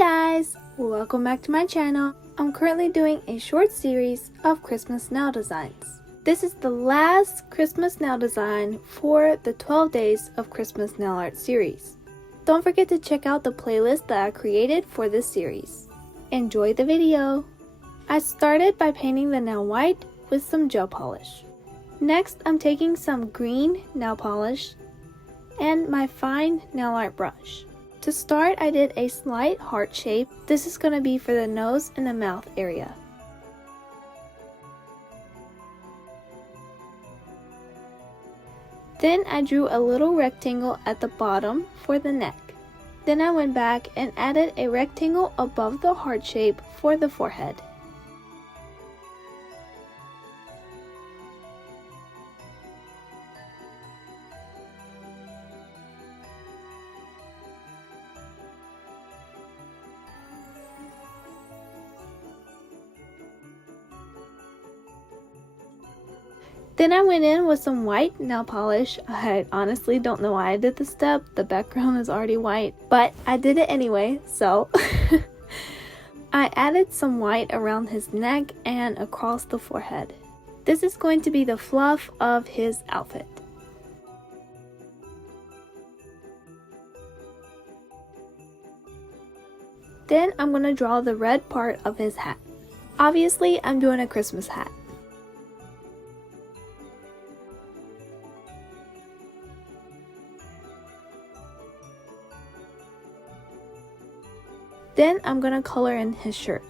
guys! Welcome back to my channel. I'm currently doing a short series of Christmas nail designs. This is the last Christmas nail design for the 12 Days of Christmas Nail Art series. Don't forget to check out the playlist that I created for this series. Enjoy the video! I started by painting the nail white with some gel polish. Next, I'm taking some green nail polish and my fine nail art brush. To start, I did a slight heart shape. This is going to be for the nose and the mouth area. Then I drew a little rectangle at the bottom for the neck. Then I went back and added a rectangle above the heart shape for the forehead. Then I went in with some white nail polish. I honestly don't know why I did this step. The background is already white, but I did it anyway, so. I added some white around his neck and across the forehead. This is going to be the fluff of his outfit. Then I'm going to draw the red part of his hat. Obviously, I'm doing a Christmas hat. Then I'm gonna color in his shirt.